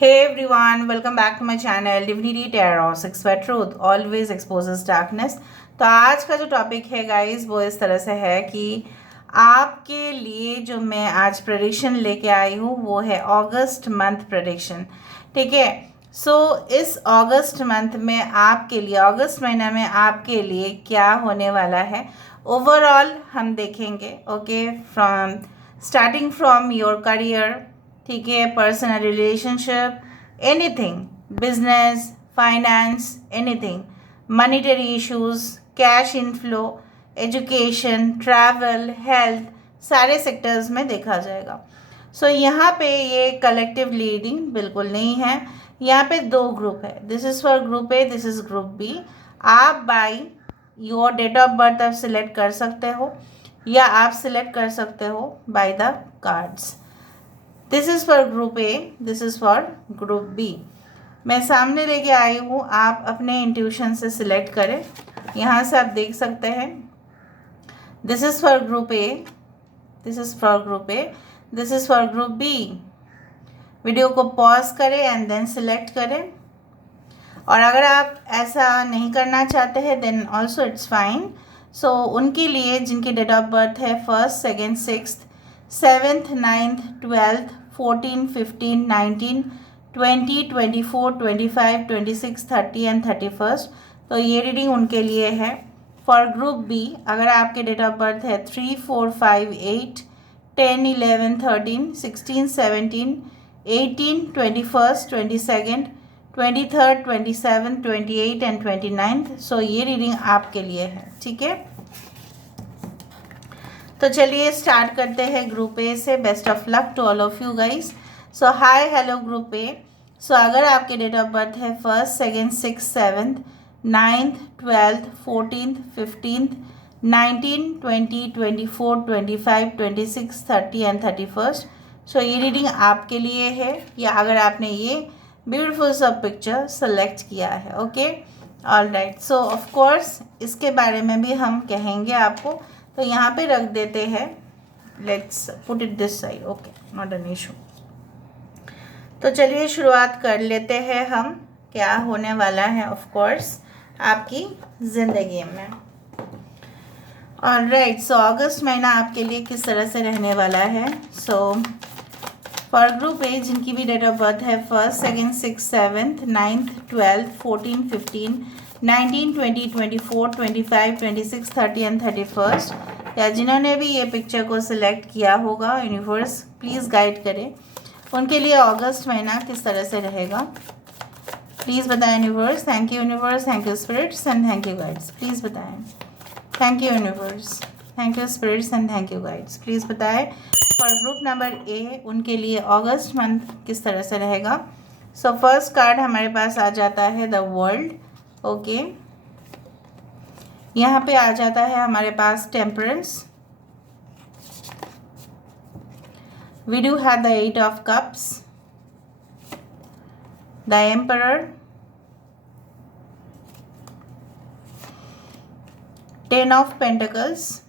Hey everyone, welcome back to my channel Divinity Tarot 6 where truth always exposes darkness। तो आज का जो topic है गाइस वो इस तरह से है कि आपके लिए जो मैं आज प्रेडिक्शन लेके आई हूँ वो है अगस्त मंथ प्रेडिक्शन। ठीक है, सो इस अगस्त मंथ में आपके लिए, अगस्त महीना में आपके लिए क्या होने वाला है ओवरऑल हम देखेंगे। Okay, from starting from your career, ठीक है, personal relationship, anything, business, finance, anything, monetary issues, cash inflow, education, travel, health, सारे सेक्टर्स में देखा जाएगा। सो यहाँ पे ये कलेक्टिव लीडिंग बिल्कुल नहीं है। यहाँ पे दो ग्रुप है, this is for group A, this is group B. आप by your date of birth आप सिलेक्ट कर सकते हो या आप सिलेक्ट कर सकते हो by the cards. This is for group A, this is for group B. मैं सामने लेके आई हूँ, आप अपने इंट्यूशन से सिलेक्ट करें। यहाँ से आप देख सकते हैं, this is for group A, this is for group A, this is for group B. Video को पॉज करें एंड देन सिलेक्ट करें। और अगर आप ऐसा नहीं करना चाहते हैं then also it's fine. So उनके लिए जिनकी डेट ऑफ बर्थ है 1st, 2nd, 6th, 7th, 9th, 12th, 14, 15, 19, 20, 24, 25, 26, 30 and 31st, तो ये रीडिंग उनके लिए है। फॉर ग्रुप बी, अगर आपके डेट ऑफ बर्थ है 3, 4, 5, 8, 10, 11, 13, 16, 17, 18, 21st, 22nd, 23rd, 27, 28 and 29th। सो ये रीडिंग आपके लिए है। ठीक है, तो चलिए स्टार्ट करते हैं ग्रुप ए से। Best of luck to all of you guys. So hi hello group A. So अगर आपके डेट ऑफ बर्थ है 1st, 2nd, 6th, 7th, 9th, 12th, 14th, 15th, 19, 20, 24, 25, 26, 30 and 31st, सो ये रीडिंग आपके लिए है। या अगर आपने ये ब्यूटीफुल सा पिक्चर सेलेक्ट किया है। Okay, all right. So of course इसके बारे में भी हम कहेंगे आपको, तो यहाँ पे रख देते हैं। Let's put it this side. Okay, not an issue. तो चलिए शुरुआत कर लेते हैं हम, क्या होने वाला है ऑफ कोर्स आपकी ज़िंदगी में। ऑलराइट, सो अगस्त महीना आपके लिए किस तरह से रहने वाला है। सो फॉर ग्रुप ए जिनकी भी डेट ऑफ बर्थ है 1st, 2nd, 6th, 7th, 9th, 12th, 14, 15, 19, 20, 24, 25, 26, 30 and 31st, या जिन्होंने भी ये पिक्चर को सिलेक्ट किया होगा, यूनिवर्स प्लीज़ गाइड करें उनके लिए अगस्त महीना किस तरह से रहेगा। प्लीज़ बताएं universe. Thank you universe, thank you spirits and thank you guides. Please बताएं। Thank you universe, thank you spirits and thank you guides. Please बताएं फॉर ग्रुप नंबर ए उनके लिए अगस्त मंथ किस तरह से रहेगा। सो फर्स्ट कार्ड हमारे पास आ जाता है द वर्ल्ड। ओके, यहाँ पे आ जाता है हमारे पास temperance. We do have the 8 of cups, the emperor, 10 of pentacles,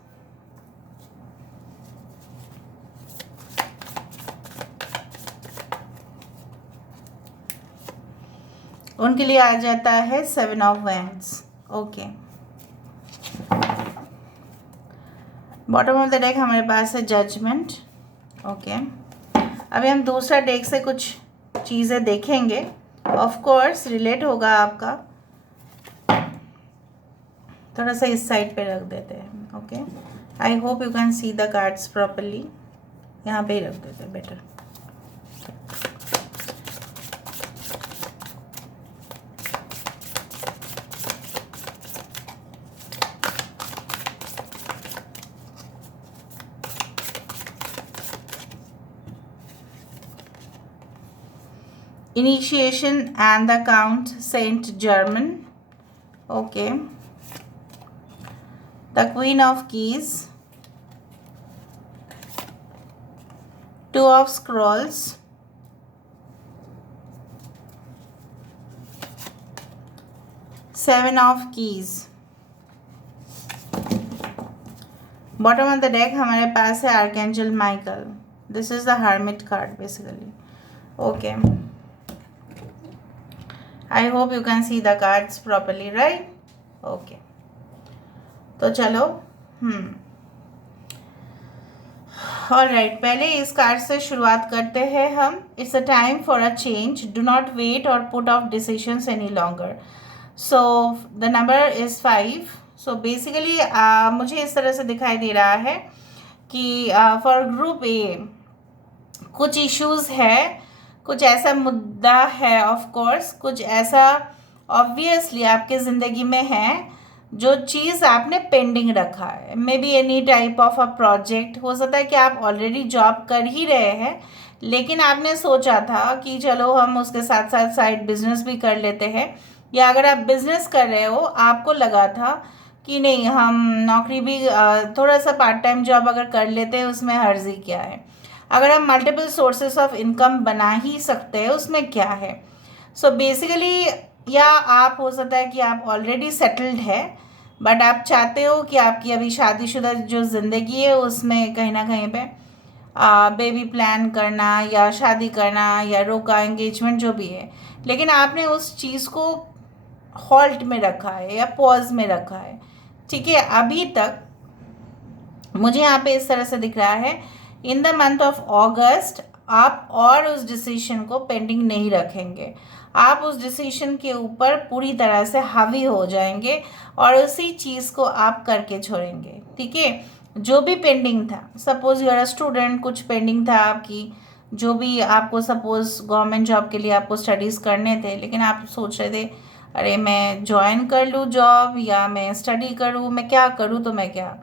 उनके लिए आ जाता है 7 of wands. Okay, bottom of the deck हमारे पास है जजमेंट। ओके, अभी हम दूसरा डेक से कुछ चीज़ें देखेंगे, ऑफ कोर्स रिलेट होगा आपका। थोड़ा सा इस साइड पे रख देते हैं। Okay, I hope you can see the cards properly. यहाँ पे ही रख देते हैं better. Initiation and the Count Saint Germain. Okay, the Queen of Keys, 2 of Scrolls, Seven of Keys. Bottom of the deck हमारे पास है archangel Michael. This is the hermit card basically. Okay, I hope you can see the cards properly, right? Okay, तो चलो alright, पहले इस card से शुरुआत करते हैं हम। It's a time for a change, do not wait or put off decisions any longer. So the number is 5। So basically मुझे इस तरह से दिखाई दे रहा है कि फॉर ग्रुप ए कुछ इश्यूज है, कुछ ऐसा मुद्दा है, ऑफ कोर्स कुछ ऐसा ऑब्वियसली आपके ज़िंदगी में है जो चीज़ आपने पेंडिंग रखा है। May be any type of a project, हो सकता है कि आप ऑलरेडी जॉब कर ही रहे हैं लेकिन आपने सोचा था कि चलो हम उसके साथ साथ साइड बिजनेस भी कर लेते हैं, या अगर आप बिजनेस कर रहे हो आपको लगा था कि नहीं हम नौकरी भी थोड़ा सा पार्ट टाइम जॉब अगर कर लेते हैं उसमें हर्जी क्या है, अगर हम मल्टीपल सोर्सेस ऑफ इनकम बना ही सकते हैं उसमें क्या है। सो बेसिकली, या आप हो सकता है कि आप ऑलरेडी सेटल्ड है बट आप चाहते हो कि आपकी अभी शादीशुदा जो ज़िंदगी है उसमें कहीं ना कहीं पे बेबी प्लान करना या शादी करना या रोका एंगेजमेंट जो भी है, लेकिन आपने उस चीज़ को हॉल्ट में रखा है या पॉज में रखा है। ठीक है, अभी तक मुझे यहाँ पे इस तरह से दिख रहा है इन द मंथ ऑफ अगस्त आप और उस डिसीजन को पेंडिंग नहीं रखेंगे, आप उस डिसीजन के ऊपर पूरी तरह से हावी हो जाएंगे और उसी चीज़ को आप करके छोड़ेंगे। ठीक है, जो भी पेंडिंग था, सपोज यूर अ स्टूडेंट, कुछ पेंडिंग था आपकी, जो भी आपको सपोज गवर्नमेंट जॉब के लिए आपको स्टडीज़ करने थे लेकिन आप सोच रहे थे अरे मैं ज्वाइन कर लूँ जॉब या मैं स्टडी करूँ, मैं क्या करूँ तो मैं क्या।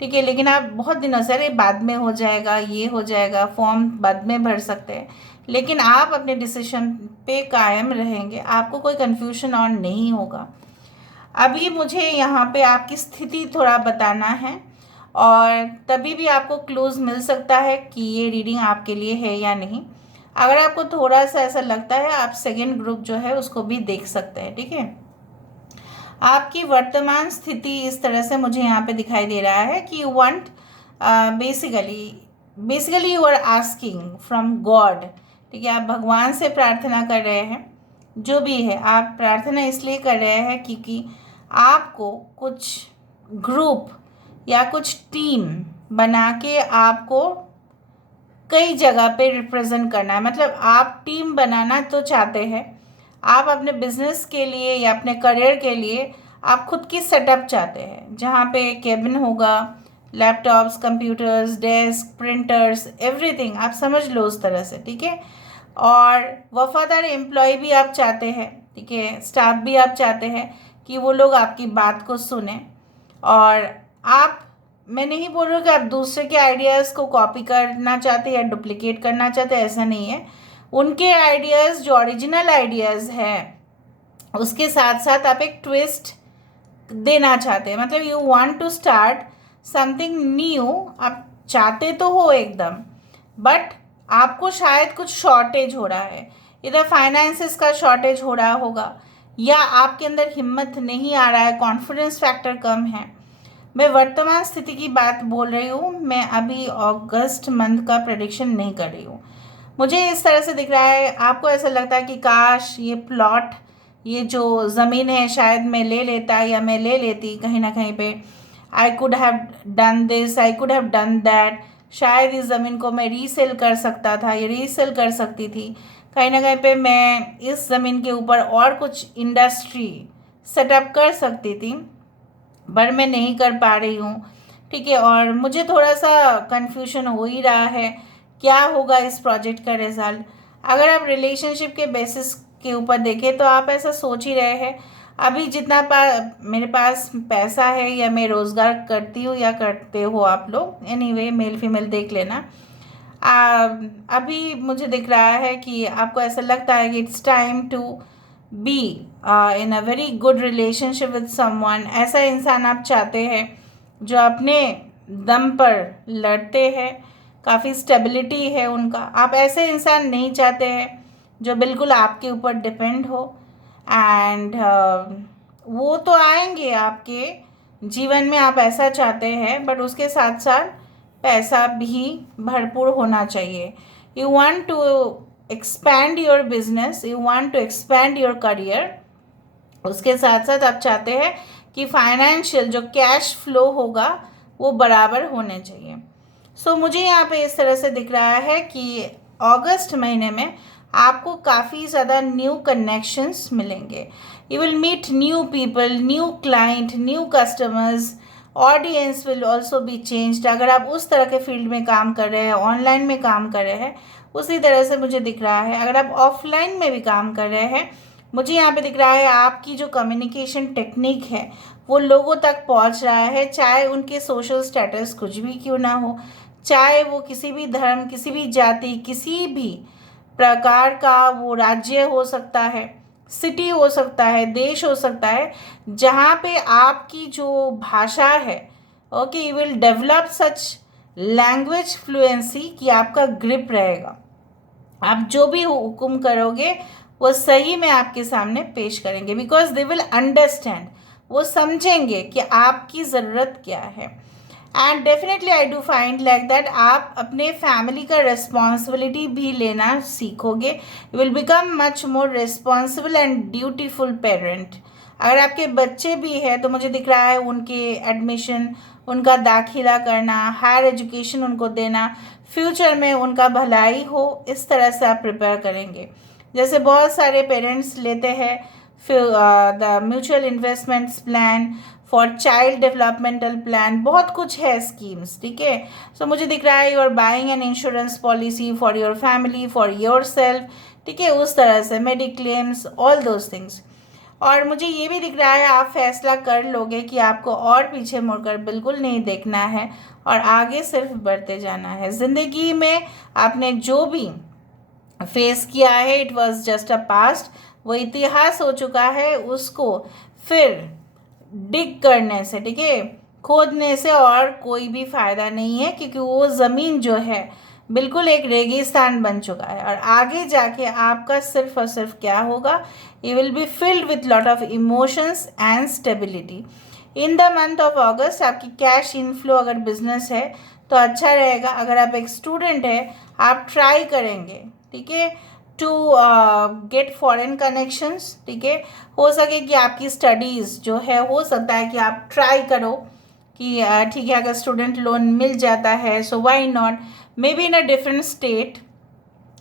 ठीक है, लेकिन आप बहुत दिनों से अरे बाद में हो जाएगा, ये हो जाएगा, फॉर्म बाद में भर सकते हैं, लेकिन आप अपने डिसीजन पे कायम रहेंगे, आपको कोई कन्फ्यूजन और नहीं होगा। अभी मुझे यहाँ पे आपकी स्थिति थोड़ा बताना है और तभी भी आपको क्लूज मिल सकता है कि ये रीडिंग आपके लिए है या नहीं। अगर आपको थोड़ा सा ऐसा लगता है आप सेकेंड ग्रुप जो है उसको भी देख सकते हैं। ठीक है, आपकी वर्तमान स्थिति इस तरह से मुझे यहाँ पे दिखाई दे रहा है कि you want basically you are asking from God. ठीक है, आप भगवान से प्रार्थना कर रहे हैं, जो भी है आप प्रार्थना इसलिए कर रहे हैं क्योंकि आपको कुछ ग्रुप या कुछ टीम बना के आपको कई जगह पे रिप्रेजेंट करना है। मतलब आप टीम बनाना तो चाहते हैं, आप अपने बिजनेस के लिए या अपने करियर के लिए आप खुद की सेटअप चाहते हैं जहाँ पे केबिन होगा, laptops, computers, desk, printers, everything, आप समझ लो उस तरह से। ठीक है, और वफादार एम्प्लॉय भी आप चाहते हैं। ठीक है, स्टाफ भी आप चाहते हैं कि वो लोग आपकी बात को सुने। और आप, मैं नहीं बोल रही हूँ कि आप दूसरे के आइडियाज़ को कॉपी करना चाहते या डुप्लीकेट करना चाहते, ऐसा नहीं है। उनके आइडियाज़ जो ओरिजिनल आइडियाज़ हैं उसके साथ साथ आप एक ट्विस्ट देना चाहते हैं। मतलब you want to start something new, आप चाहते तो हो एकदम, बट आपको शायद कुछ शॉर्टेज हो रहा है, इधर फाइनेंसेस का शॉर्टेज हो रहा होगा या आपके अंदर हिम्मत नहीं आ रहा है, कॉन्फिडेंस फैक्टर कम है। मैं वर्तमान स्थिति की बात बोल रही हूँ, मैं अभी अगस्त मंथ का प्रेडिक्शन नहीं कर रही हूँ। मुझे इस तरह से दिख रहा है, आपको ऐसा लगता है कि काश ये प्लॉट, ये जो ज़मीन है शायद मैं ले लेता या मैं ले लेती कहीं ना कहीं पे, I could have done this, I could have done that, शायद इस ज़मीन को मैं रीसेल कर सकता था या रीसेल कर सकती थी, कहीं ना कहीं पे मैं इस ज़मीन के ऊपर और कुछ इंडस्ट्री सेटअप कर सकती थी, पर मैं नहीं कर पा रही हूँ। ठीक है, और मुझे थोड़ा सा कन्फ्यूजन हो ही रहा है क्या होगा इस प्रोजेक्ट का रिज़ल्ट। अगर आप रिलेशनशिप के बेसिस के ऊपर देखें तो आप ऐसा सोच ही रहे हैं अभी जितना मेरे पास पैसा है या मैं रोज़गार करती हूँ या करते हो आप लोग, एनीवे मेल फीमेल देख लेना। अभी मुझे दिख रहा है कि आपको ऐसा लगता है कि it's time to be in a very good relationship with someone. ऐसा इंसान आप चाहते हैं जो अपने दम पर लड़ते हैं, काफ़ी स्टेबिलिटी है उनका। आप ऐसे इंसान नहीं चाहते हैं जो बिल्कुल आपके ऊपर डिपेंड हो। एंड वो तो आएंगे आपके जीवन में, आप ऐसा चाहते हैं, बट उसके साथ साथ पैसा भी भरपूर होना चाहिए। You want to expand your business, you want to expand your career. उसके साथ साथ आप चाहते हैं कि फाइनेंशियल जो कैश फ्लो होगा वो बराबर होने चाहिए। सो मुझे यहाँ पे इस तरह से दिख रहा है कि अगस्त महीने में आपको काफ़ी ज़्यादा न्यू कनेक्शंस मिलेंगे। You will meet new people, new client, new customers, audience will also be changed. अगर आप उस तरह के फील्ड में काम कर रहे हैं, ऑनलाइन में काम कर रहे हैं, उसी तरह से मुझे दिख रहा है। अगर आप ऑफलाइन में भी काम कर रहे हैं, मुझे यहाँ पे दिख रहा है आपकी जो कम्युनिकेशन टेक्निक है वो लोगों तक पहुँच रहा है, चाहे उनके सोशल स्टेटस कुछ भी क्यों ना हो, चाहे वो किसी भी धर्म, किसी भी जाति, किसी भी प्रकार का वो राज्य हो सकता है, सिटी हो सकता है, देश हो सकता है, जहाँ पे आपकी जो भाषा है, okay, you will develop such language fluency कि आपका ग्रिप रहेगा। आप जो भी हुक्म करोगे वो सही में आपके सामने पेश करेंगे, बिकॉज दे विल अंडरस्टैंड, वो समझेंगे कि आपकी ज़रूरत क्या है। And definitely I do find like that आप अपने फैमिली का रिस्पॉन्सिबिलिटी भी लेना सीखोगे। You will become much more responsible and dutiful parent. अगर आपके बच्चे भी हैं तो मुझे दिख रहा है उनके एडमिशन, उनका दाखिला करना, हायर एजुकेशन उनको देना, फ्यूचर में उनका भलाई हो, इस तरह से आप प्रिपेयर करेंगे। जैसे बहुत सारे पेरेंट्स लेते हैं the mutual investments plan, for child developmental plan, बहुत कुछ है स्कीम्स, ठीक है। सो मुझे दिख रहा है you are buying an insurance policy for your family, for your self, ठीक है, उस तरह से मेडिक्लेम्स, ऑल दोज थिंग्स। और मुझे ये भी दिख रहा है आप फैसला कर लोगे कि आपको और पीछे मुड़कर बिल्कुल नहीं देखना है और आगे सिर्फ बढ़ते जाना है। ज़िंदगी में आपने जो भी फेस किया है, it was just a past, वो इतिहास हो चुका है, उसको फिर डिग करने से, ठीक है, खोदने से और कोई भी फ़ायदा नहीं है, क्योंकि वो ज़मीन जो है बिल्कुल एक रेगिस्तान बन चुका है। और आगे जाके आपका सिर्फ और सिर्फ क्या होगा, you will be filled with lot of emotions and stability. In the month of अगस्त आपकी कैश इनफ्लो अगर बिजनेस है तो अच्छा रहेगा। अगर आप एक स्टूडेंट है, आप ट्राई करेंगे, ठीक है, टू गेट फॉरेन कनेक्शंस, ठीक है। हो सके कि आपकी स्टडीज़ जो है, हो सकता है कि आप ट्राई करो कि ठीक है, अगर स्टूडेंट लोन मिल जाता है so why not, may be in a different state,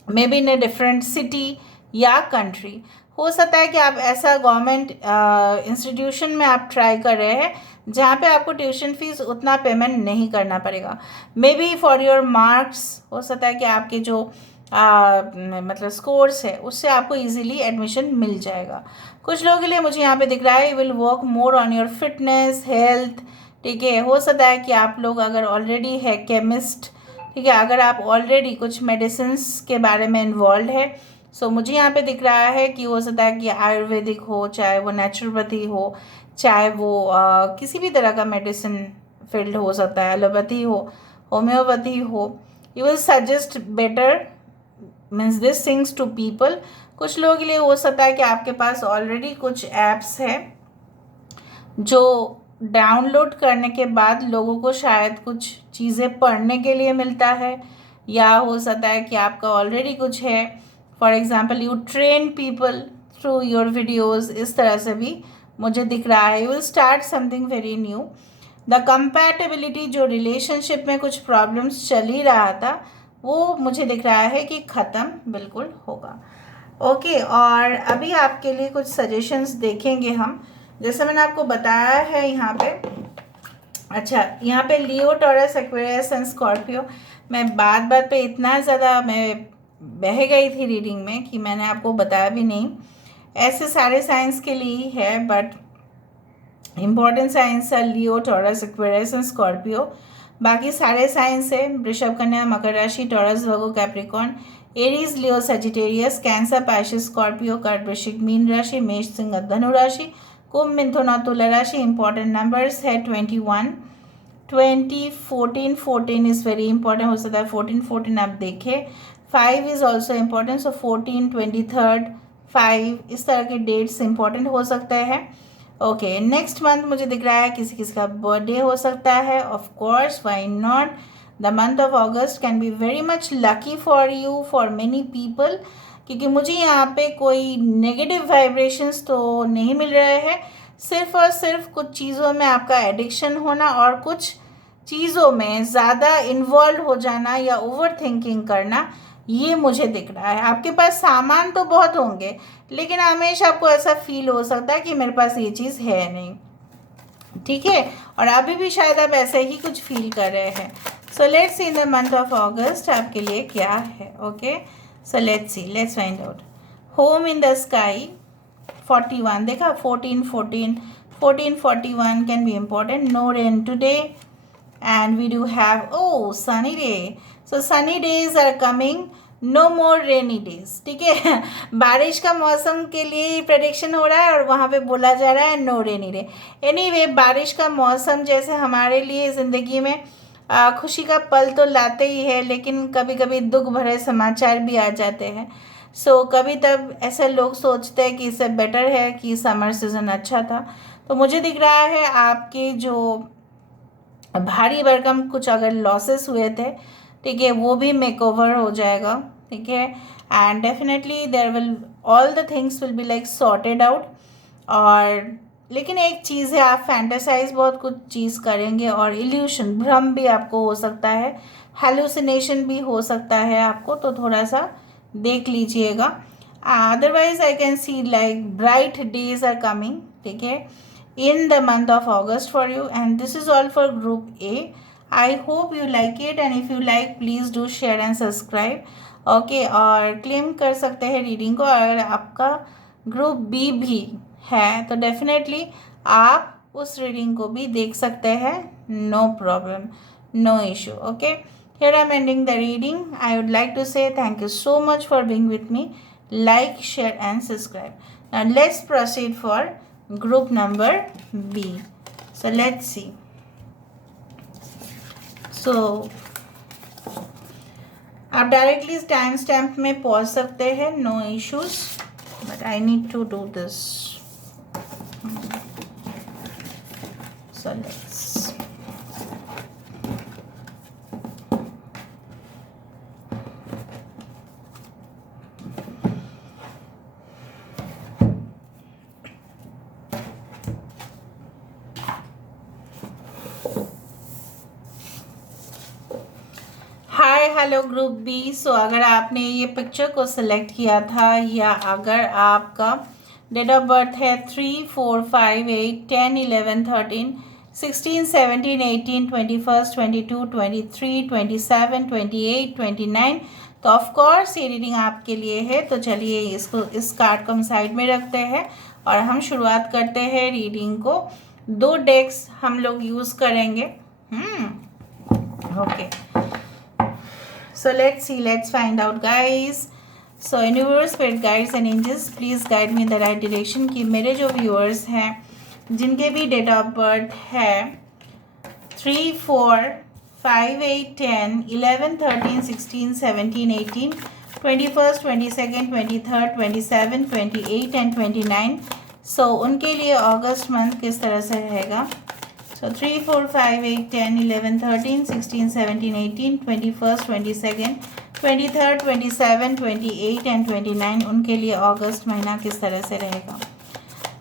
may be in a different city या कंट्री। हो सकता है कि आप ऐसा गवर्नमेंट इंस्टीट्यूशन में आप ट्राई कर रहे हैं जहाँ पे आपको ट्यूशन फीस उतना पेमेंट नहीं करना पड़ेगा। May be for your marks, हो सकता है कि आपके जो मतलब स्कोर्स है उससे आपको इजीली एडमिशन मिल जाएगा। कुछ लोगों के लिए मुझे यहाँ पे दिख रहा है you will work more on your fitness, health, ठीक है। हो सकता है कि आप लोग अगर ऑलरेडी है केमिस्ट, ठीक है, अगर आप ऑलरेडी कुछ मेडिसिन्स के बारे में इन्वॉल्व है, सो मुझे यहाँ पे दिख रहा है कि हो सकता है कि आयुर्वेदिक हो, चाहे वो नेचुरोपैथी हो, चाहे वो किसी भी तरह का मेडिसिन फील्ड हो सकता है, एलोपैथी हो, होम्योपैथी हो, you will suggest better means this things to people. कुछ लोगों के लिए हो सकता है कि आपके पास ऑलरेडी कुछ ऐप्स है जो डाउनलोड करने के बाद लोगों को शायद कुछ चीज़ें पढ़ने के लिए मिलता है, या हो सकता है कि आपका ऑलरेडी कुछ है, for example you train people through your videos, इस तरह से भी मुझे दिख रहा है। You will start something very new. The compatibility, जो रिलेशनशिप में कुछ प्रॉब्लम्स चल ही रहा था, वो मुझे दिख रहा है कि ख़त्म बिल्कुल होगा। ओके, और अभी आपके लिए कुछ सजेशंस देखेंगे हम। जैसे मैंने आपको बताया है यहाँ पे, अच्छा, यहाँ पे लियो, टॉरस, एक्वेरियस एंड स्कॉर्पियो, मैं बात पे इतना ज़्यादा मैं बह गई थी रीडिंग में कि मैंने आपको बताया भी नहीं। ऐसे सारे साइंस के लिए ही है, बट इम्पॉर्टेंट साइंस है लियो, टॉरस, एक्वेरियस एंड स्कॉर्पियो। बाकी सारे साइंस है वृषभ, कन्या, मकर राशि, टॉरस, वर्गो, कैप्रिकॉर्न, एरीज, लियो, सजिटेरियस, कैंसर, पाइशिस, स्कॉर्पियो, कर्क, वृश्चिक, मीन राशि, मेष, सिंह, धनु राशि, कुंभ, मिथुन और तुला राशि। इंपॉर्टेंट नंबर्स है 21, 20, 14, 14 इज़ वेरी इंपॉर्टेंट, हो सकता है 14, 14 आप देखें। 5 इज़ ऑल्सो इम्पॉर्टेंट, सो 14, 23, 5 इस तरह के डेट्स इंपॉर्टेंट हो सकते हैं। ओके, नेक्स्ट मंथ मुझे दिख रहा है किसी किसी का बर्थडे हो सकता है, of course, why not. The month of August can be very much lucky for you, for many people, क्योंकि मुझे यहाँ पे कोई नेगेटिव वाइब्रेशंस तो नहीं मिल रहे हैं। सिर्फ और सिर्फ कुछ चीज़ों में आपका एडिक्शन होना और कुछ चीज़ों में ज़्यादा इन्वॉल्व हो जाना या ओवर थिंकिंग करना, ये मुझे दिख रहा है। आपके पास सामान तो बहुत होंगे, लेकिन हमेशा आपको ऐसा फील हो सकता है कि मेरे पास ये चीज़ है नहीं, ठीक है। और अभी भी शायद आप ऐसे ही कुछ फील कर रहे हैं। So let's see in the month of August आपके लिए क्या है। Okay, so let's find out. Home in the sky 41, देखा 1441 can be important. No rain today and we do have sunny day. So sunny days are coming, no more rainy days, ठीक है। बारिश का मौसम के लिए प्रेडिक्शन हो रहा है और वहाँ पे बोला जा रहा है नो रेनी डे। एनीवे, बारिश का मौसम जैसे हमारे लिए ज़िंदगी में खुशी का पल तो लाते ही है, लेकिन कभी कभी दुख भरे समाचार भी आ जाते हैं। सो कभी तब ऐसे लोग सोचते हैं कि इससे बेटर है कि समर सीज़न अच्छा था। तो मुझे दिख रहा है आपके जो भारी भरकम कुछ अगर लॉसेस हुए थे, ठीक है, वो भी मेक ओवर हो जाएगा, ठीक है। And definitely there will all the things will be like sorted out. और लेकिन एक चीज़ है, आप फैंटेसाइज बहुत कुछ चीज़ करेंगे और इल्यूशन, भ्रम भी आपको हो सकता है, हेलुसिनेशन भी हो सकता है आपको, तो थोड़ा सा देख लीजिएगा। Otherwise I can see like bright days are coming, ठीक है, in the month of August for you, and this is all for group A. I hope you like it, and if you like please do share and subscribe. Okay, और claim कर सकते हैं reading को। अगर आपका group B भी है तो डेफिनेटली आप उस रीडिंग को भी देख सकते हैं, no problem, no issue. Okay, here I'm ending the reading. I would like to say thank you so much for being with me. Like, share and subscribe. Now let's proceed for group number B. So let's see. So आप directly timestamp में पहुंच सकते हैं, no issues, but I need to do this. So let's hello group B. So अगर आपने ये picture को select किया था, या अगर आपका डेट ऑफ बर्थ है 3, 4, 5, 8, 10, 11, 13, 16, 17, 18, 21, 22, 23, 27, 28, 29, तो ऑफकोर्स ये रीडिंग आपके लिए है। तो चलिए इसको, इस कार्ड को हम साइड में रखते हैं और हम शुरुआत करते हैं रीडिंग को। 2 डेक्स हम लोग यूज़ करेंगे। Okay, so let's find out guys. So universe, spirit guides and angels, please guide me in the right direction कि मेरे जो viewers हैं जिनके भी डेट ऑफ बर्थ है 3, 4, 5, 8, 10, 11, 13, 16, 17, 18, 21, 22, 23, 27, 28 एंड 29, सो उनके लिए अगस्त मंथ किस तरह से रहेगा। So 3, 4, 5, 8, 10, 11, 13, 16, 17, 18, 21, 22, 23, 27, 28 एंड 29, उनके लिए अगस्त महीना किस तरह से रहेगा।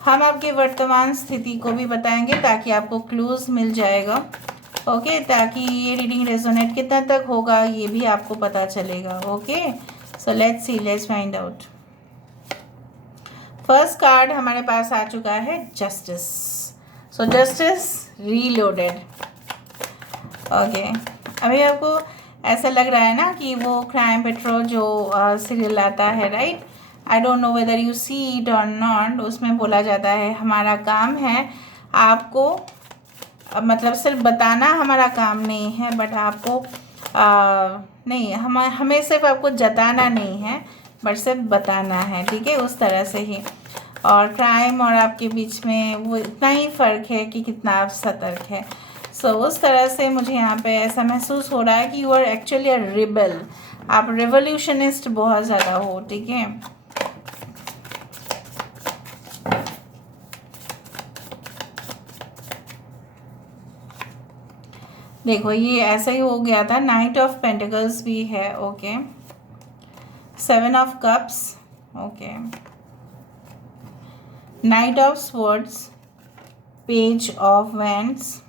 हम आपकी वर्तमान स्थिति को भी बताएंगे ताकि आपको क्लूज मिल जाएगा। ओके, ताकि ये रीडिंग रेजोनेट कितना तक होगा ये भी आपको पता चलेगा। Okay, so let's C, let's find out. First card हमारे पास आ चुका है जस्टिस। सो जस्टिस रीलोडेड। ओके, अभी आपको ऐसा लग रहा है ना कि वो क्राइम पेट्रोल जो सीरियल आता है, right, I don't know whether you see it और नॉट, उसमें बोला जाता है हमारा काम है आपको, मतलब सिर्फ बताना हमारा काम नहीं है, बट आपको नहीं, हमें सिर्फ आपको जताना नहीं है, बट सिर्फ बताना है, ठीक है, उस तरह से ही। और क्राइम और आपके बीच में वो इतना ही फ़र्क है कि कितना आप सतर्क है। सो उस तरह से मुझे यहाँ पे ऐसा महसूस हो रहा है कि you are actually a rebel, आप रिवोल्यूशनिस्ट बहुत ज़्यादा हो, ठीक है। देखो ये ऐसा ही हो गया था, नाइट ऑफ पेंटिकल्स भी है, okay, 7 of cups, okay, knight of swords, page of wands,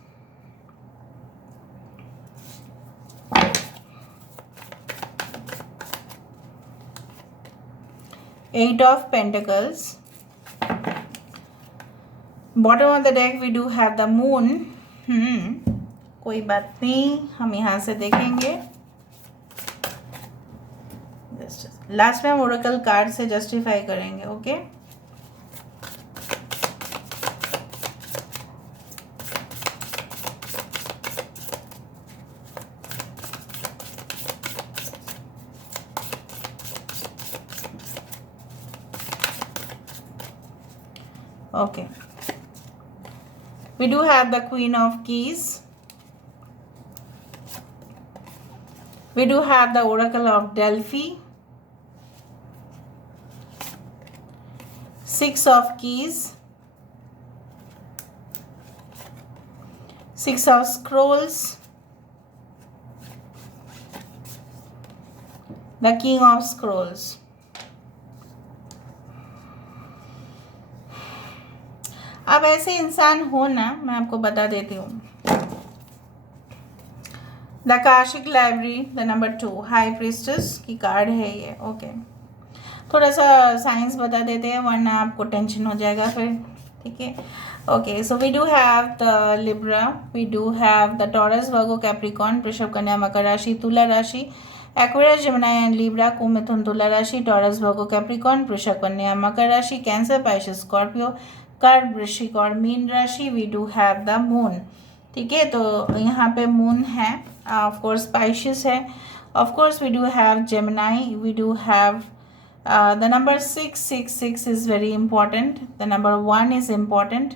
eight of pentacles, bottom of the deck we do have the moon. कोई बात नहीं, हम यहाँ से देखेंगे, लास्ट में हम ओरेकल कार्ड से जस्टिफाई करेंगे, okay. Okay, we do have the Queen of Keys, we do have the Oracle of Delphi, 6 of Keys, 6 of Scrolls, the King of Scrolls. अब ऐसे इंसान हो ना, मैं आपको बता देती हूँ, the akashic library, the number 2 high priestess की कार्ड है ये, ओके। थोड़ा सा साइंस बता देते हैं वरना आपको टेंशन हो जाएगा फिर, ठीक है। Okay, so we do have the Libra, we do have the Taurus, Virgo, Capricorn, Vrishabh, Kanya, Makar राशि, तुला राशि, Aquarius, Gemini and Libra, Kumbh, Mithun, Tula राशि, taurus, Virgo, Capricorn, Vrishabh, Kanya, Makar राशि, कैंसर, पाइसेस, स्कॉर्पियो, कर्क, वृश्चिक और मीन राशि, we do have the moon, ठीक है। तो यहाँ पे मून है, ऑफ कोर्स पाइसेस है, of course we do have Gemini, we do have the number 666 is very important, the number 1 is important,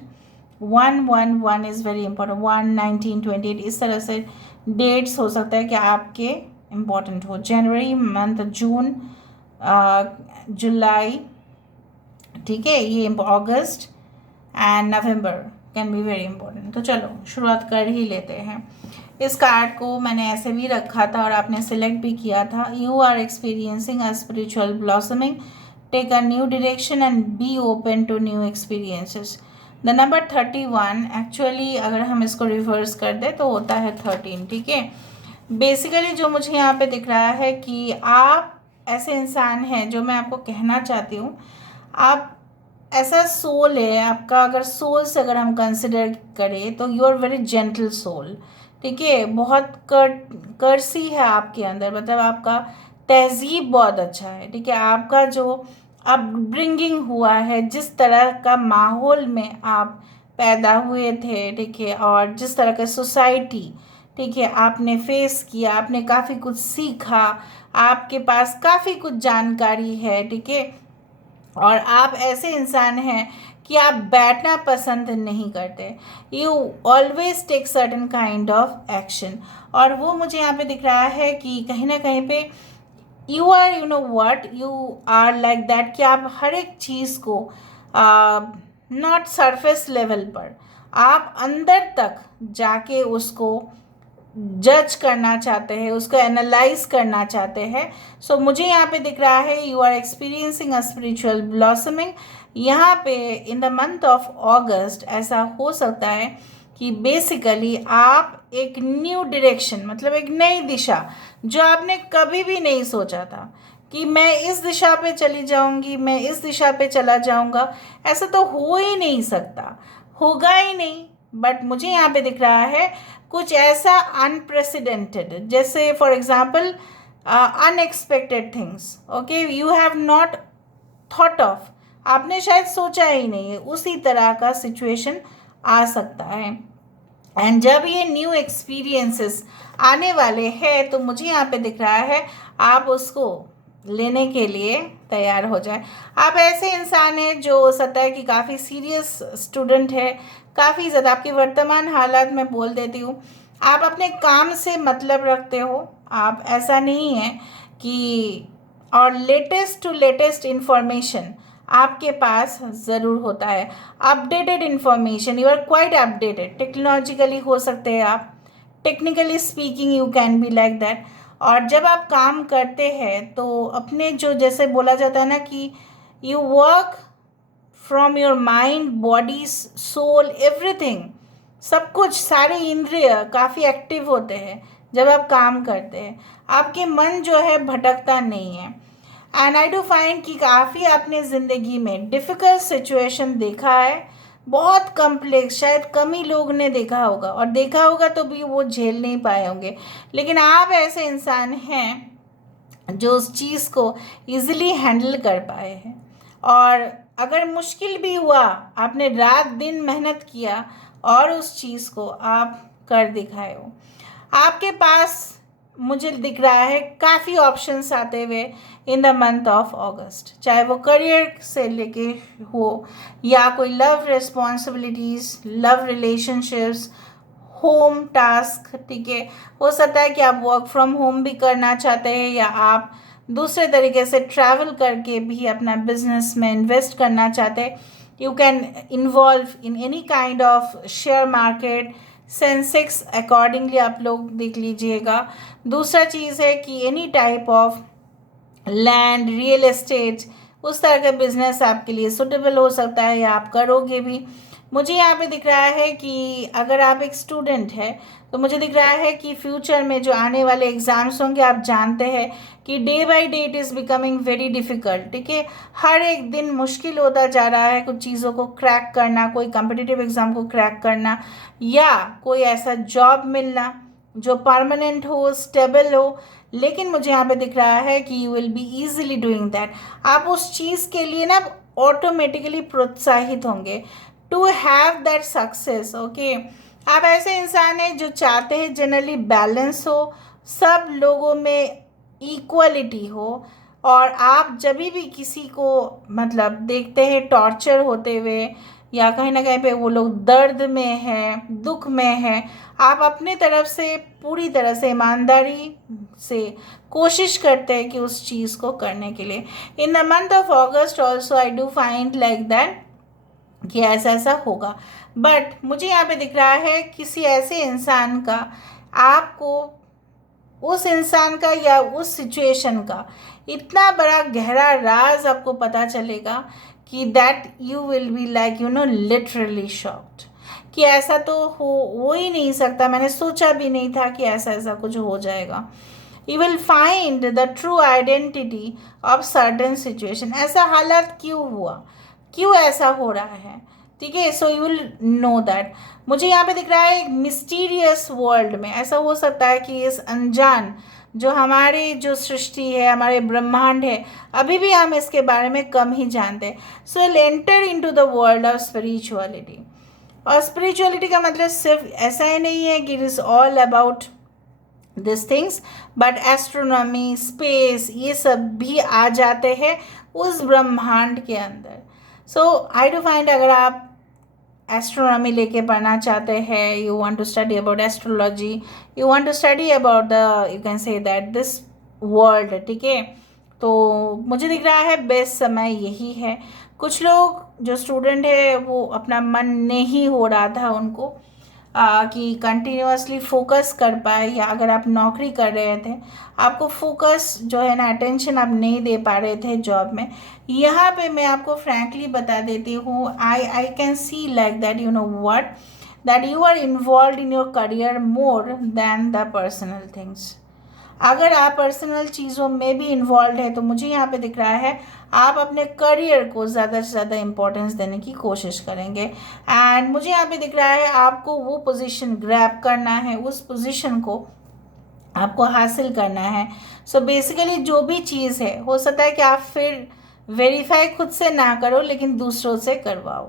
111 is very important, 1 19 28, इस तरह से डेट्स हो सकता है कि आपके इम्पॉर्टेंट हो, जनवरी मंथ, जून, जुलाई, ठीक है, ये August and November can be very important. तो चलो शुरुआत कर ही लेते हैं। इस कार्ड को मैंने ऐसे भी रखा था और आपने सिलेक्ट भी किया था, you are experiencing a spiritual blossoming, take a new direction and be open to new experiences. The number 31 actually अगर हम इसको रिवर्स कर दें तो होता है 13, ठीक है। बेसिकली जो मुझे यहाँ पे दिख रहा है कि आप ऐसे इंसान हैं, जो मैं आपको कहना चाहती हूँ, आप ऐसा सोल है आपका, अगर सोल से अगर हम कंसिडर करें तो you are very gentle soul, ठीक है। बहुत कर्सी है आपके अंदर, मतलब आपका तहजीब बहुत अच्छा है, ठीक है। आपका जो अपब्रिंगिंग हुआ है, जिस तरह का माहौल में आप पैदा हुए थे, ठीक है, और जिस तरह का सोसाइटी, ठीक है, आपने फेस किया, आपने काफ़ी कुछ सीखा, आपके पास काफ़ी कुछ जानकारी है, ठीक है। और आप ऐसे इंसान हैं कि आप बैठना पसंद नहीं करते, you always take certain kind of action. और वो मुझे यहाँ पे दिख रहा है कि कहीं ना कहीं पे you are, you know what, you are like that, कि आप हर एक चीज़ को नॉट सरफेस लेवल पर, आप अंदर तक जाके उसको जज करना चाहते हैं, उसको एनालाइज करना चाहते हैं। सो मुझे यहाँ पे दिख रहा है you are experiencing a spiritual blossoming. यहाँ पे in the month of August ऐसा हो सकता है कि बेसिकली आप एक न्यू डायरेक्शन, मतलब एक नई दिशा, जो आपने कभी भी नहीं सोचा था कि मैं इस दिशा पे चली जाऊंगी, मैं इस दिशा पे चला जाऊंगा, ऐसा तो हो ही नहीं सकता, होगा ही नहीं। बट मुझे यहाँ पे दिख रहा है कुछ ऐसा अनप्रेसिडेंटेड, जैसे for example unexpected things, okay, you have not thought of, आपने शायद सोचा ही नहीं है, उसी तरह का सिचुएशन आ सकता है। एंड जब ये न्यू एक्सपीरियंसेस आने वाले हैं तो मुझे यहाँ पे दिख रहा है आप उसको लेने के लिए तैयार हो जाए। आप ऐसे इंसान हैं जो हो सकता है कि काफ़ी सीरियस स्टूडेंट है, काफ़ी ज़्यादा, आपकी वर्तमान हालात में बोल देती हूँ, आप अपने काम से मतलब रखते हो, आप ऐसा नहीं है कि, और लेटेस्ट टू लेटेस्ट इन्फॉर्मेशन आपके पास ज़रूर होता है, updated information, you are quite updated, technologically हो सकते हैं आप, technically speaking you can be like that. और जब आप काम करते हैं तो अपने जो जैसे बोला जाता है ना कि you work from your mind, body, soul, everything, सब कुछ, सारे इंद्रिय काफ़ी एक्टिव होते हैं जब आप काम करते हैं। आपके मन जो है भटकता नहीं है। एंड आई डू फाइंड कि काफ़ी आपने ज़िंदगी में डिफ़िकल्ट सिचुएशन देखा है, बहुत कम्प्लेक्स, शायद कम ही लोग ने देखा होगा, और देखा होगा तो भी वो झेल नहीं पाए होंगे। लेकिन आप ऐसे इंसान हैं जो उस चीज़ को ईज़िली हैंडल कर पाए हैं। और अगर मुश्किल भी हुआ, आपने रात दिन मेहनत किया और उस चीज़ को आप कर दिखाए हो। आपके पास मुझे दिख रहा है काफ़ी ऑप्शंस आते हुए इन द मंथ ऑफ अगस्त, चाहे वो करियर से लेके हो या कोई love responsibilities, love relationships, home task, ठीक है। हो सकता है कि आप वर्क फ्रॉम होम भी करना चाहते हैं या आप दूसरे तरीके से ट्रैवल करके भी अपना बिजनेस में इन्वेस्ट करना चाहते हैं। You can involve in any kind of share market, Sensex accordingly आप लोग देख लीजिएगा। दूसरा चीज़ है कि any type of land, real estate, उस तरह का बिजनेस आपके लिए सुटेबल हो सकता है या आप करोगे भी। मुझे यहाँ पे दिख रहा है कि अगर आप एक स्टूडेंट है तो मुझे दिख रहा है कि फ्यूचर में जो आने वाले एग्ज़ाम्स होंगे, आप जानते हैं कि day by day it is becoming very difficult, ठीक है। हर एक दिन मुश्किल होता जा रहा है कुछ चीज़ों को क्रैक करना, कोई कम्पिटिटिव एग्ज़ाम को क्रैक करना या कोई ऐसा जॉब मिलना जो परमानेंट हो, स्टेबल हो। लेकिन मुझे यहाँ पे दिख रहा है कि you will be easily doing that. आप उस चीज़ के लिए ना ऑटोमेटिकली प्रोत्साहित होंगे to have that success, okay. आप ऐसे इंसान हैं जो चाहते हैं जनरली बैलेंस हो, सब लोगों में इक्वलिटी हो, और आप जब भी किसी को मतलब देखते हैं टॉर्चर होते हुए या कहीं ना कहीं पे वो लोग दर्द में है, दुख में है, आप अपनी तरफ से पूरी तरह से ईमानदारी से कोशिश करते हैं कि उस चीज़ को करने के लिए। इन the month of August also I do find like that कि ऐसा ऐसा होगा। बट मुझे यहाँ पे दिख रहा है किसी ऐसे इंसान का, आपको उस इंसान का या उस सिचुएशन का इतना बड़ा गहरा राज आपको पता चलेगा कि that you will be like literally shocked कि ऐसा तो हो ही नहीं सकता, मैंने सोचा भी नहीं था कि ऐसा ऐसा कुछ हो जाएगा। You will find the true identity of certain situation. ऐसा हालात क्यों हुआ, क्यों ऐसा हो रहा है, ठीक है। So you will know that. मुझे यहाँ पे दिख रहा है एक मिस्टीरियस वर्ल्ड में ऐसा हो सकता है कि इस अनजान जो हमारी जो सृष्टि है, हमारे ब्रह्मांड है, अभी भी हम इसके बारे में कम ही जानते हैं। So will enter into the world of spirituality. और स्पिरिचुअलिटी का मतलब सिर्फ ऐसा ही नहीं है कि it is all about this things, but astronomy, space, ये सब भी आ जाते हैं उस ब्रह्मांड के अंदर। सो आई डू फाइंड अगर आप एस्ट्रोनॉमी लेके पढ़ना चाहते हैं, you want to study about astrology, you want to study about the you can say that this world, ठीक है, तो मुझे दिख रहा है बेस्ट समय यही है। कुछ लोग जो स्टूडेंट है वो अपना मन नहीं हो रहा था उनको कि कंटिन्यूअसली फोकस कर पाए, या अगर आप नौकरी कर रहे थे आपको फोकस जो है ना, अटेंशन आप नहीं दे पा रहे थे जॉब में। यहाँ पे मैं आपको फ्रैंकली बता देती हूँ, I can see like that you know what, that you are involve in your career more than the personal things. अगर आप पर्सनल चीज़ों में भी इन्वॉल्व है तो मुझे यहाँ पे दिख रहा है आप अपने करियर को ज़्यादा से ज़्यादा इम्पोर्टेंस देने की कोशिश करेंगे। एंड मुझे यहाँ पे दिख रहा है आपको वो पोजीशन ग्रैब करना है, उस पोजीशन को आपको हासिल करना है। सो बेसिकली जो भी चीज़ है, हो सकता है कि आप फिर वेरीफाई खुद से ना करो लेकिन दूसरों से करवाओ,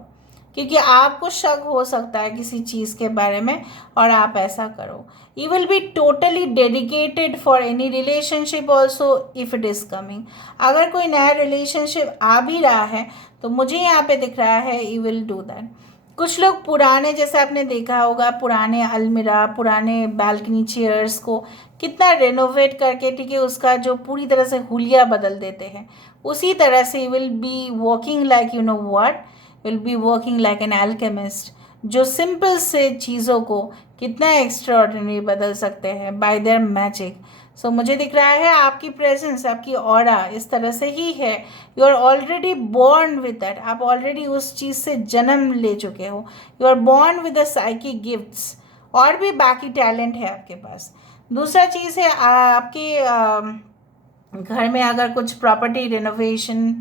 क्योंकि आपको शक हो सकता है किसी चीज़ के बारे में और आप ऐसा करो। You will be totally dedicated for any relationship also if it is coming. अगर कोई नया रिलेशनशिप आ भी रहा है तो मुझे यहाँ पे दिख रहा है यू विल डू दैट। कुछ लोग पुराने, जैसे आपने देखा होगा, पुराने अलमीरा, पुराने बालकनी चेयर्स को कितना रेनोवेट करके, ठीक है, उसका जो पूरी तरह से हुलिया बदल देते हैं, उसी तरह से you will be working like you know what, will be working like an alchemist, जो सिंपल से चीज़ों को कितना एक्स्ट्राऑर्डिनरी बदल सकते हैं बाय देयर मैजिक। सो मुझे दिख रहा है आपकी प्रेजेंस, आपकी ऑरा इस तरह से ही है। You are already born with that, आप ऑलरेडी उस चीज़ से जन्म ले चुके हो। You are born with the psychic gifts, और भी बाकी टैलेंट है आपके पास। दूसरा चीज़ है आपके घर में अगर कुछ प्रॉपर्टी रिनोवेशन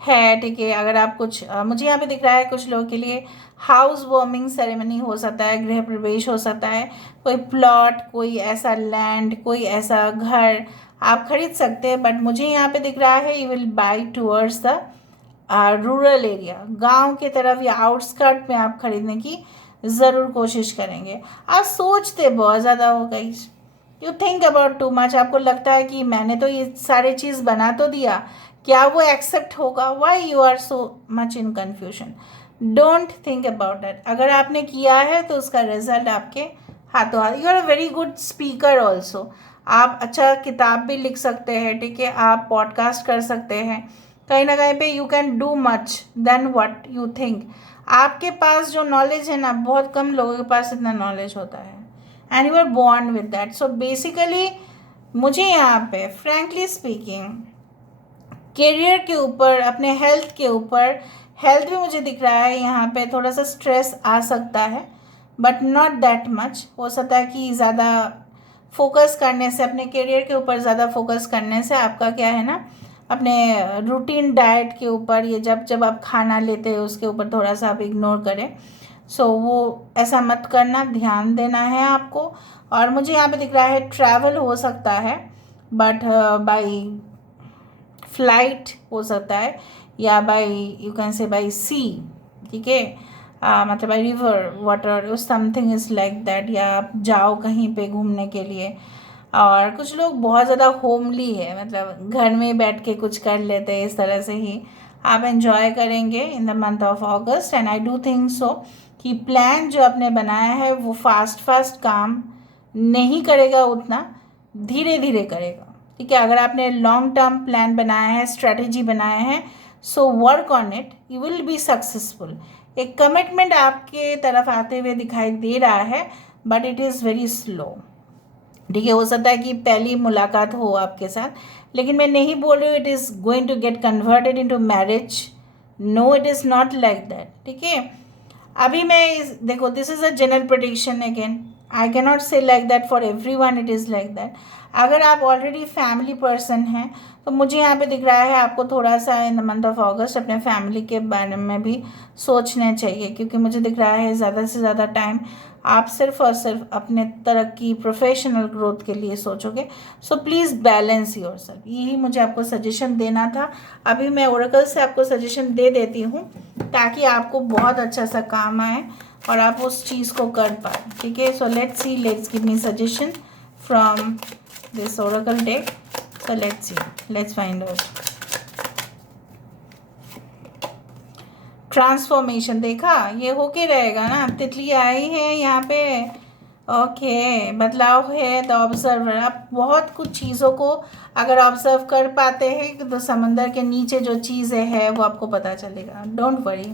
है, ठीक है, अगर आप कुछ मुझे यहाँ पे दिख रहा है कुछ लोगों के लिए हाउस वार्मिंग सेरेमनी हो सकता है, गृह प्रवेश हो सकता है, कोई प्लॉट, कोई ऐसा लैंड, कोई ऐसा घर आप खरीद सकते हैं। बट मुझे यहाँ पे दिख रहा है you will by towards the rural area, गांव के तरफ या आउटस्कर्ट में आप खरीदने की ज़रूर कोशिश करेंगे। आप सोचते बहुत ज़्यादा हो गई, you think about too much. आपको लगता है कि मैंने तो ये सारे चीज़ बना तो दिया, क्या वो एक्सेप्ट होगा? Why you are so much in confusion? Don't think about that. अगर आपने किया है तो उसका रिजल्ट आपके हाथों हाथ। You are a very good speaker also, आप अच्छा किताब भी लिख सकते हैं, ठीक है, आप पॉडकास्ट कर सकते हैं, कहीं ना कहीं पे you can do much then what you think. आपके पास जो नॉलेज है ना, बहुत कम लोगों के पास इतना नॉलेज होता है, and you are born with that. So basically मुझे यहाँ पे फ्रैंकली स्पीकिंग करियर के ऊपर, अपने हेल्थ के ऊपर, हेल्थ भी मुझे दिख रहा है यहाँ पे थोड़ा सा स्ट्रेस आ सकता है, बट नॉट दैट मच। हो सकता है कि ज़्यादा फोकस करने से, अपने करियर के ऊपर ज़्यादा फोकस करने से आपका क्या है ना, अपने रूटीन डाइट के ऊपर, ये जब जब आप खाना लेते हैं उसके ऊपर थोड़ा सा आप इग्नोर करें। सो वो ऐसा मत करना, ध्यान देना है आपको। और मुझे यहाँ पे दिख रहा है ट्रैवल हो सकता है, बट बाई फ्लाइट हो सकता है, या by you can say by sea, ठीक है, मतलब by river water something is like that, या आप जाओ कहीं पे घूमने के लिए। और कुछ लोग बहुत ज़्यादा होमली है, मतलब घर में बैठ के कुछ कर लेते हैं, इस तरह से ही आप एंजॉय करेंगे इन the month of August. And I do think so कि प्लान जो आपने बनाया है वो फास्ट काम नहीं करेगा, उतना धीरे धीरे करेगा, ठीक है। अगर आपने लॉन्ग टर्म प्लान बनाया है, स्ट्रेटेजी बनाया है, so work on it, you will be successful. एक कमिटमेंट आपके तरफ आते हुए दिखाई दे रहा है, but it is very slow, ठीक है। हो सकता है कि पहली मुलाकात हो आपके साथ, लेकिन मैं नहीं बोल रही हूँ it is going to get converted into marriage, no it is not like that, ठीक है। अभी मैं देखो, this is a general prediction again, I can not say like that for every one it is like that. अगर आप already family person हैं तो मुझे यहाँ पे दिख रहा है आपको थोड़ा सा इन द मंथ ऑफ अगस्त अपने फैमिली के बारे में भी सोचना चाहिए, क्योंकि मुझे दिख रहा है ज़्यादा से ज़्यादा टाइम आप सिर्फ और सिर्फ अपने तरक्की, प्रोफेशनल ग्रोथ के लिए सोचोगे। So please balance your self, यही मुझे आपको सजेशन देना था। अभी मैं ओरेकल से आपको सजेशन दे देती हूँ ताकि आपको बहुत अच्छा सा काम आए और आप उस चीज़ को कर पाए, ठीक है। सो let's C, let's give me suggestion from this Oracle deck. So let's C, let's find out. Transformation देखा, ये होके रहेगा ना, तितली आई है यहाँ पे, ओके, बदलाव है। द ऑब्जर्वर, आप बहुत कुछ चीज़ों को अगर ऑब्जर्व कर पाते हैं तो समंदर के नीचे जो चीज़ें हैं वो आपको पता चलेगा। Don't worry,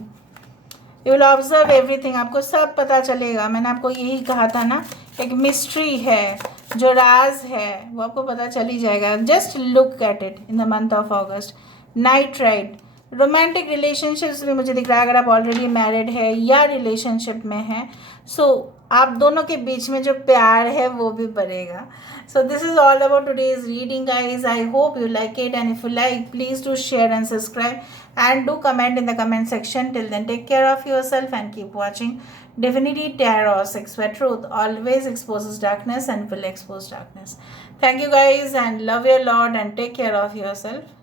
you will observe everything, आपको सब पता चलेगा। मैंने आपको यही कहा था ना, एक मिस्ट्री है, जो राज है वो आपको पता चल ही जाएगा। Just look at it in the month of August. Night ride, romantic relationships में मुझे दिख रहा है, अगर आप ऑलरेडी मैरिड है या रिलेशनशिप में हैं, सो आप दोनों के बीच में जो प्यार है वो भी बढ़ेगा। So this is all about today's reading guys, I hope you like it, and if you like, please do share and subscribe and do comment in the comment section. Till then, take care of yourself and keep watching Divinity Tarot 6, where truth always exposes darkness and will expose darkness. Thank you guys, and love your Lord and take care of yourself.